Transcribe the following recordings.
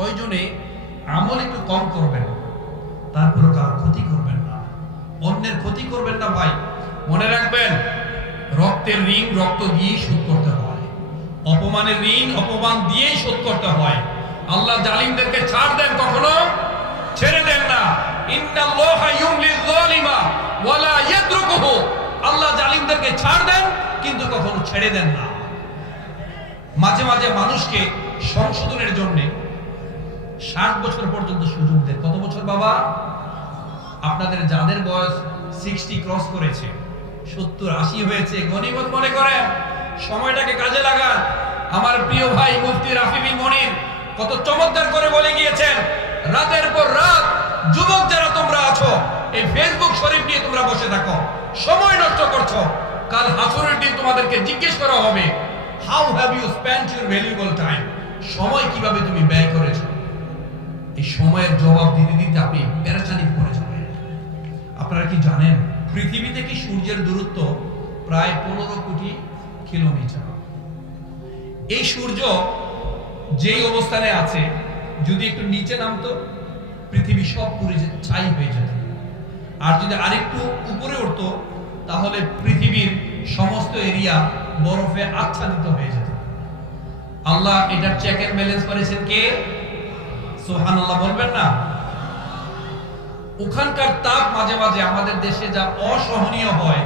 প্রয়োজনে আমল একটু কম করবেন, তারপরে কার ক্ষতি করবেন না, অন্যের ক্ষতি করবেন না। ভাই মনে রাখবেন, রক্তের ঋণ রক্ত দিয়েই শোধ করতে হয়, অপমানের ঋণ অপমান দিয়েই শোধ করতে হয়। আল্লাহ জালিমদেরকে ছাড় দেন, কখনো ছেড়ে দেন না। ইন্নাল্লাহা ইউমলিল যালিমা ওয়ালা ইয়াতরুকুহু, আল্লাহ জালিমদেরকে ছাড় দেন কিন্তু কখনো ছেড়ে দেন না। মাঝে মাঝে মানুষকে সংশোধনের জন্য 60 বছর পর্যন্ত সুযোগ দেন। কত বছর বাবা? আপনাদের যাদের বয়স 60 ক্রস করেছে, 70-80 হয়েছে, গনিমত মনে করেন, সময়টাকে কাজে লাগান। আমার প্রিয় ভাই মুফতি রাফি বিন মনির কত চমৎকার করে বলে গিয়েছেন, রাতের পর রাত যুবক যারা তোমরা আছো, এই ফেসবুক শরীফ নিয়ে তোমরা বসে থাকো, সময় নষ্ট করছো। কাল হাসরের দিন তোমাদেরকে জিজ্ঞেস করা হবে, how have you spent your valuable time, সময় কিভাবে তুমি ব্যয় করেছো। এই সময়ের জবাব দিতে দিতে আপনি পেরেশানি পড়ে যাবেন। আপনারা কি জানেন পৃথিবী থেকে সূর্যের দূরত্ব প্রায় 15 কোটি কিলোমিটার। এই সূর্য যেই অবস্থানে আছে, যদি একটু নিচে নামতো পৃথিবী সব পুড়ে ছাই হয়ে যেত, আর যদি আরেকটু উপরে উঠতো তাহলে পৃথিবীর সমস্ত এরিয়া বরফে আচ্ছাদিত হয়ে যেত। আল্লাহ এটার চেক এন্ড ব্যালেন্স করেছেন কে? সুবহানাল্লাহ বলবেন না? ওখানকার তাপ মাঝে মাঝে আমাদের দেশে যা অসহনীয় হয়,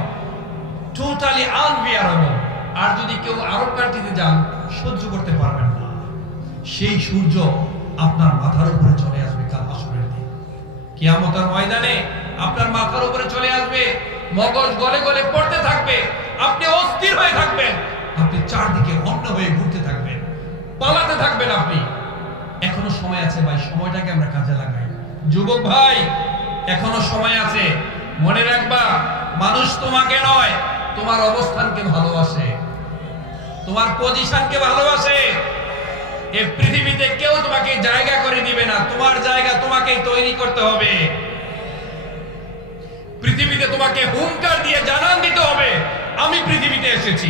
টোটালি আনবিয়ারেবল। আর যদি কেউ আরব কান্ট্রিতে যান, সহ্য করতে পারবেন না। সেই সূর্য আপনার মাথার উপরে চলে আসবে কাল হাসরের দিন, কিয়ামতের ময়দানে আপনার মাথার উপরে চলে আসবে, মগজ গলে গলে পড়তে থাকবে, আপনি অস্থির হয়ে থাকবেন, আপনি চারদিকে অন্য হয়ে ঘুরতে থাকবেন, পালাতে থাকবেন আপনি। এখনো সময় আছে ভাই, সময়টাকে আমরা কাজে লাগাই। যুবক ভাই এখনো সময় আছে, মনে রাখবা, মানুষ তোমাকে নয় তোমার অবস্থানকে ভালোবাসে, তোমার পজিশনকে ভালোবাসে। এই পৃথিবীতে কেউ তোমাকে জায়গা করে দিবে না, তোমার জায়গা তোমাকেই তৈরি করতে হবে। পৃথিবীতে তোমাকে হুঙ্কার দিয়ে জানান দিতে হবে, আমি পৃথিবীতে এসেছি,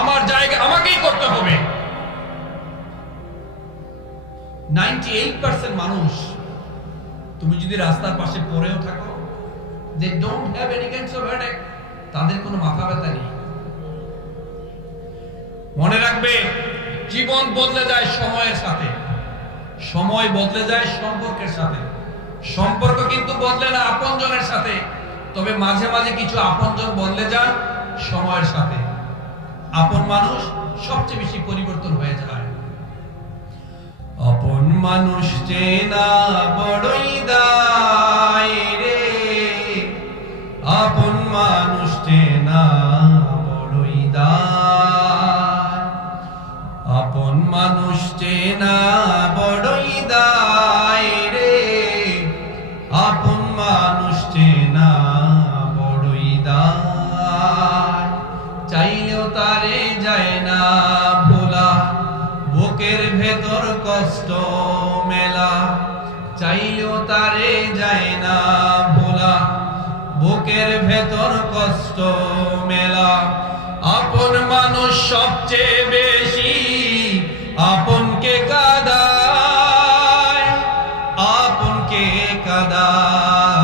আমার জায়গা আমাকেই করতে হবে। 98% মানুষ, তুমি যদি রাস্তার পাশে পড়েও থাকো, they don't have any kinds of headache, তাদের কোনো মাথা ব্যথা নেই। মনে রাখবে, জীবন বদলে যায় সময়ের সাথে, সময় বদলে যায় সম্পর্কের সাথে, সম্পর্ক কিন্তু বদলে না আপনজনের সাথে। তবে মাঝে মাঝে কিছু আপনজন বদলে যান সময়ের সাথে। আপন মানুষ সবচেয়ে বেশি পরিবর্তন হয়ে যায়। আপন মানুষ চেনা বড়ই দায় রে, আপন মানুষ চেনা বড়ই দায়, আপন মানুষ চেনা বড়ই দায় রে, আপন মানুষ চেনা বড়ই দায়। চাইলেও তারে যায় না ভোলা, বুকের ভেতর কষ্ট মেলা, চাইলেও তারে যায় না ভোলা, বুকের ভেতর কষ্ট মেলা। আপন মানুষ সবচেয়ে বেশি আপনকে কাঁদায়, আপনকে কাঁদায়।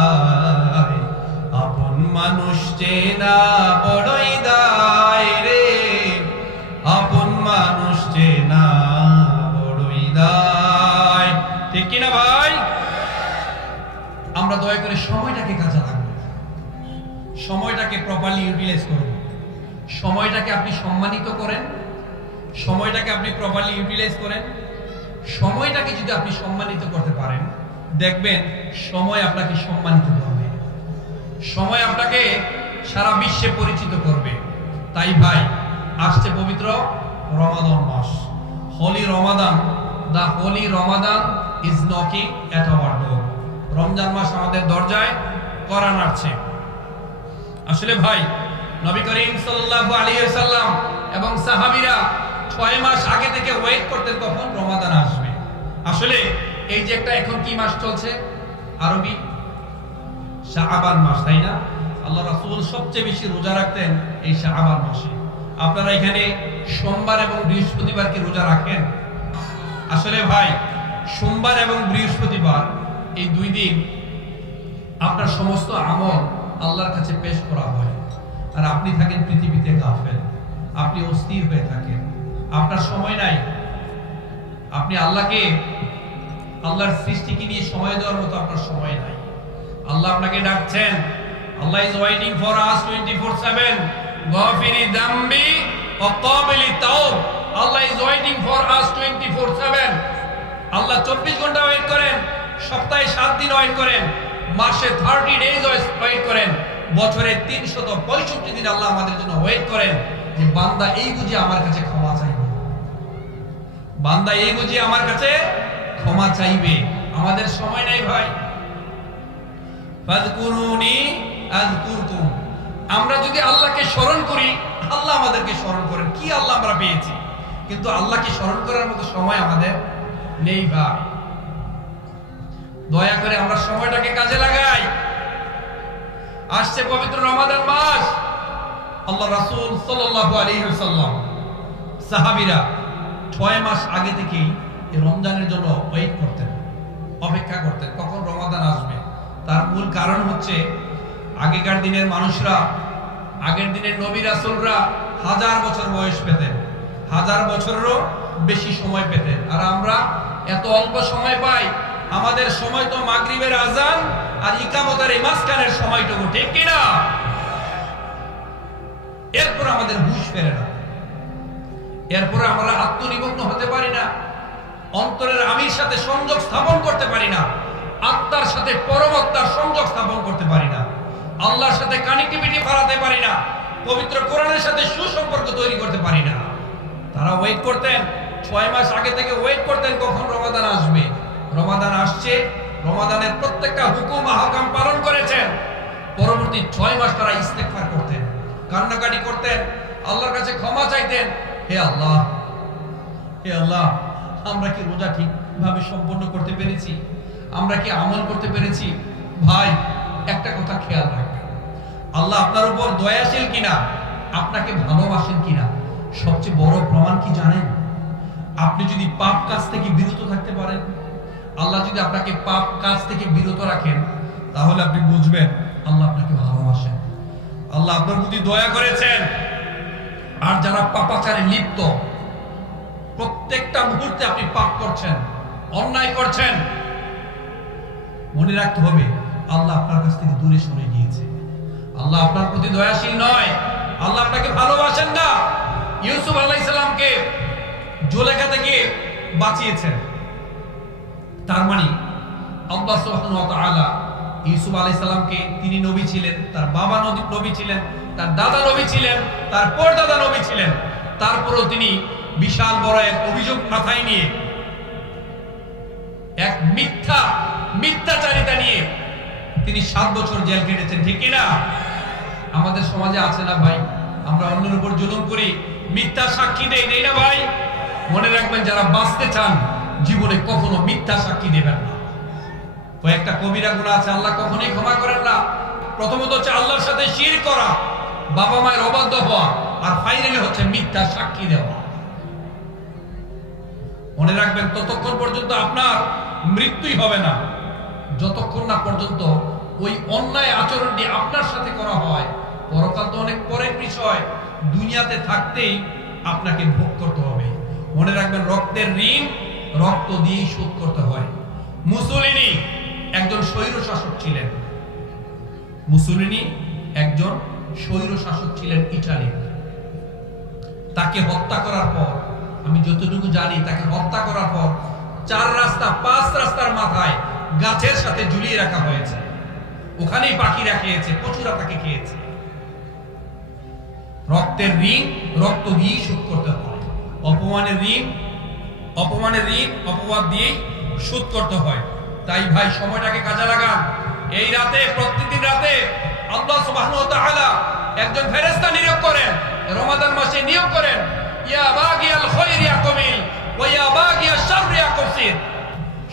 আপন মানুষ চেনা বড়ই দায় রে, আপন মানুষ চেনা বড়ই দায়। ঠিক কিনা ভাই? আমরা দয়া করে সময়টাকে কাজে লাগাবো, সময়টাকে প্রপারলি ইউটিলাইজ করব। সময়টাকে আপনি সম্মানিত করেন, সময়টাকে আপনি প্রপারলি ইউটিলাইজ করেন। সময়টাকে যদি আপনি সম্মানিত করতে পারেন, দেখবেন সময় আপনাকে সম্মানিত করবে, সময় আপনাকে সারা বিশ্বে পরিচিত করবে। তাই ভাই, আসছে পবিত্র রমাদান মাস, holy Ramadan, the holy Ramadan is knocking at our door. Ramzan মাস আমাদের দরজায় কড়া নাড়ছে। আসলে ভাই, নবী করিম সাল্লাল্লাহু আলাইহি ওয়াসাল্লাম এবং সাহাবীরা 6 মাস আগে থেকে ওয়েট করতেন কখন রমাদান আসবে। আসলে এই যে একটা এখন কি মাস চলছে আরবি, শাআবান মাস, তাই না? আল্লাহ রাসূল সবচেয়ে বেশি রোজা রাখতেন এই শাআবান মাসে। আপনারা এখানে সোমবার এবং বৃহস্পতিবার কি রোজা রাখেন? আসলে ভাই, সোমবার এবং বৃহস্পতিবার এই 2 দিন আপনার সমস্ত আমল আল্লাহর কাছে পেশ করা হয়, আর আপনি থাকেন পৃথিবীতে গাফেল, আপনি অস্থির হয়ে থাকেন, আপনার সময় নাই, আপনি আল্লাহর সৃষ্টিকে নিয়ে সময় দেওয়ার মতো আপনার সময় নাই। আল্লাহ আপনাকে ডাকছেন, আল্লাহ ইজ ওয়েটিং ফর আস 24/7, গাফিরি যামবি ওয়া ক্বাবিলি তাওব। আল্লাহ ইজ ওয়েটিং ফর আস 24/7। আল্লাহ 24 ঘন্টা ওয়েট করেন, সপ্তাহে 7 দিন ওয়েট করেন, মাসে 30 ডেজ ওয়েট করেন, বছরে 365 দিন আল্লাহ আমাদের জন্য ওয়েট করেন যে বান্দা এই বুঝে আমার কাছে ক্ষমা চাইবে, বান্দা এই বুঝে আমার কাছে ক্ষমা চাইবে। আমাদের সময় নাই ভাই। ফাযকুরুনি আযকুরকুম। আমরা যদি আল্লাহকে স্মরণ করি, আল্লাহ আমাদেরকে স্মরণ করেন। কি আল্লাহ আমরা পেয়েছি, কিন্তু আল্লাহকে স্মরণ করার মতো সময় আমাদের নেই ভাই। দয়া করে আমরা সময়টাকে কাজে লাগাই। আসছে পবিত্র রমাদান মাস। আল্লাহ রাসূল সাল্লাল্লাহু আলাইহি ওয়াসাল্লাম সাহাবীরা 6 মাস আগে থেকেই এই রমজানের জন্য ওয়েট করতেন, অপেক্ষা করতেন কখন রমাদান আসবে। তার মূল কারণ হচ্ছে আগেকার দিনের মানুষরা, আগের দিনের নবী রাসূলরা 1000 বছর বয়স পেতেন, 1000 বছরেরও বেশি সময় পেতেন, আর আমরা এত অল্প সময় পাই। আমাদের সময় তো মাগরিবের আজান আর ইকামতের এই মাঝখানের সময়টুকু, ঠিক কিনা? এরপর আমাদের হুঁশ ফেরে না, এরপরে আমরা আত্মনিমগ্ন হতে পারি না, অন্তরের আমির সাথে সংযোগ স্থাপন করতে পারি না, আত্মার সাথে পরমাত্মার সংযোগ স্থাপন করতে পারি না, আল্লাহর সাথে কানেক্টিভিটি বাড়াতে পারি না, পবিত্র কোরআনের সাথে সুসম্পর্ক তৈরি করতে পারি না। তারা ওয়েট করতেন, 6 মাস আগে থেকে ওয়েট করতেন কখন রমাদান আসবে। রমাদান আসছে, রমাদানের প্রত্যেকটা হুকুম আহকাম পালন করেছেন। পরবর্তী 6 মাস তারা ইস্তেগফার করতেন, কান্নাকাটি করতেন, আল্লাহর কাছে ক্ষমা চাইতেন। হে আল্লাহ, হে আল্লাহ, আমরা কি রোজা ঠিকভাবে সম্পন্ন করতে পেরেছি? আমরা কি আমল করতে পেরেছি? ভাই, একটা কথা খেয়াল রাখবেন, আল্লাহ আপনার উপর দয়াশীল কিনা, আপনাকে ভালোবাসেন কিনা, সবচেয়ে বড় প্রমাণ কি জানেন? আপনি যদি পাপ কাজ থেকে বিরত থাকতে পারেন, আল্লাহ যদি আপনাকে পাপ কাজ থেকে বিরত রাখেন, তাহলে আপনি বুঝবেন আল্লাহ আপনাকে ভালোবাসেন, আল্লাহ আপনার প্রতি দয়া করেছেন। আর যারা পাপাচারে লিপ্ত, প্রত্যেকটা মুহূর্তে আপনি পাপ করছেন, অন্যায় করছেন, মনে রাখতে হবে আল্লাহ আপনার কাছ থেকে দূরে সরে গিয়েছে, আল্লাহ আপনার প্রতি দয়াশীল নয়, আল্লাহ আপনাকে ভালোবাসেন না। ইউসুফ আলাইহিস সালামকে জুলেখা থেকে বাঁচিয়েছেন, তার মানে আল্লাহ সুবহানাহু ওয়া তাআলা ইউসুফ আলাইহিস সালামকে, তিনি নবী ছিলেন, তার বাবা নবী ছিলেন, তার দাদা নবী ছিলেন, তার পরদাদা নবী ছিলেন, তারপরও তিনি বিশাল বড় এক অভিযোগ মাথায় নিয়ে, এক মিথ্যাচারিতা নিয়ে তিনি 7 বছর জেল কেটেছেন, ঠিক কিনা? আমাদের সমাজে আছে না ভাই, আমরা অন্যের উপর জুলুম করি, মিথ্যা সাক্ষী দেই না ভাই? মনে রাখবেন, যারা বাঁচতে চান জীবনে কখনো মিথ্যা সাক্ষী দেবেন না। কয়েকটা কবিরা গুনাহ আছে, আল্লাহ কখনোই ক্ষমা করেন না। প্রথমত হচ্ছে আল্লাহর সাথে শিরক করা, বাবা মায়ের অবাধ্য হওয়া, আর ফাইনালি হচ্ছে মিথ্যা সাক্ষী দেওয়া। মনে রাখবেন, ততক্ষণ পর্যন্ত আপনার মৃত্যুই হবে না যতক্ষণ না পর্যন্ত ওই অন্যায় আচরণটি আপনার সাথে করা হয়। পরকাল তো অনেক পরের বিষয়, দুনিয়াতে থাকতেই আপনাকে ভোগ করতে হবে। মনে রাখবেন, রক্তের ঋণ রক্ত দিয়েই শোধ করতে হয়। মুসোলিনি একজন স্বৈর শাসক ছিলেন, মুসোলিনি একজন স্বৈর শাসক ছিলেন ইটালির। তাকে হত্যা করার পর, আমি যতটুকু জানি, তাকে হত্যা করার পর 5 রাস্তার মাথায় গাছের সাথে ঝুলিয়ে রাখা হয়েছে, ওখানেই পাখিরা খেয়েছে, পশুরা তাকে খেয়েছে। রক্তের ঋণ রক্ত দিয়েই শোধ করতে হয়, অপমানের ঋণ অপবাদ দিয়েই শোধ করতে হয়। তাই ভাই, সময়টাকে কাজে লাগান। এই রাতে, প্রতিদিন রাতে আল্লাহ সুবহানাহু ওয়া তাআলা একজন ফেরেশতা নিয়োগ করেন, রমাদান মাসে নিয়োগ করেন, ইয়া বাগিয়াল খায়রি আকমিল ওয়া ইয়া বাগিয়াশ শাররি আকসির।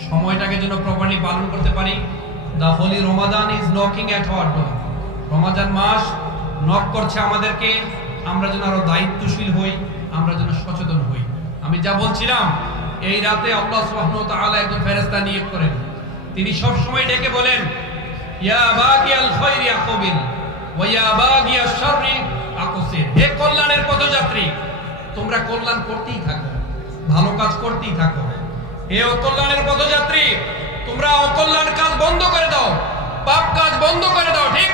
সময়টাকে যেন প্রপারলি পালন করতে পারি। The holy Ramadan is knocking at our door. Ramadan মাস নক করছে আমাদেরকে, আমরা যেন আরো দায়িত্বশীল হই, আমরা যেন সচেতন হই। আমি যা বলছিলাম, এই রাতে আল্লাহ সুবহানাহু ওয়া তাআলা একজন ফেরেশতা নিয়োগ করেন, তিনি সব সময় ডেকে বলেন, ইয়া বাগিয়াল খায়রি আকবিল ওয়া ইয়া বাগিয়াশ শাররি আকসির। হে কল্যাণের পথযাত্রী, তোমরা কল্যাণ করতেই থাকো, ভালো কাজ করতেই থাকো। হে অকল্যাণের পথযাত্রী, তোমরা অকল্যাণ কাজ বন্ধ করে দাও, পাপ কাজ বন্ধ করে দাও। ঠিক